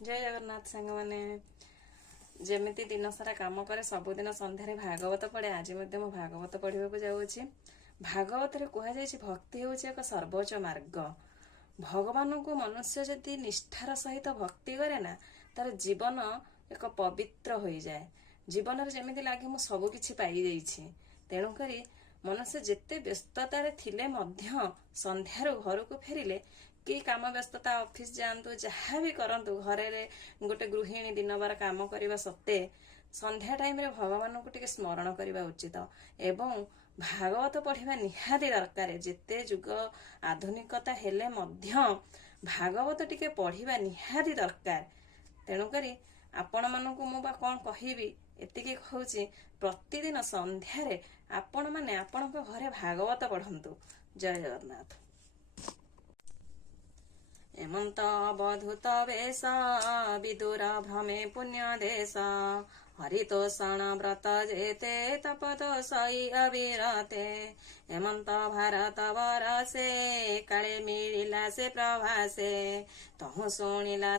जय जगन्नाथ सांग मैंने जमी दिन सारा कम करे सबुदिन संध्यारे भागवत पढ़े आज मु भागवत पढ़ा जाऊँगी। भागवत कहुई भक्ति हूँ एक सर्वोच्च मार्ग। भगवान को मनुष्य जदि निष्ठार सहित भक्ति करे ना तार जीवन एक पवित्र हो जाए। जीवन जमी लगे मु सबकि पाई तेणुक मनुष्य जिते व्यस्ततार थिले मध्य संध्यार घर को फेरिले कि काम व्यस्तता ऑफिस जातु जहाँ भी करतु घरे गोटे गृहिणी दिन बार काम करने सत्ते संध्या टाइम रे भगवान को टिके स्मरण करने उचित एवं भागवत पढ़ा निहाती दरकार। जिते जुग आधुनिकता हेले मध्य भागवत टिके पढ़ा निहाती दरकार। तेणुकरी आपण मानू मुझे कौन कहबी एतिकी कहूँ प्रतिदिन संध्यारे आपण मैंने आपण घरे भागवत पढ़ंतु। जय जगन्नाथ। हेमंत अवधूत वेश विदुर भ्रमे पुण्य देश हरितोषण व्रत जेते तपदोषई अविरते हेमंत भारत बरसे काले मिलिला से प्रभासे तहु शुणिला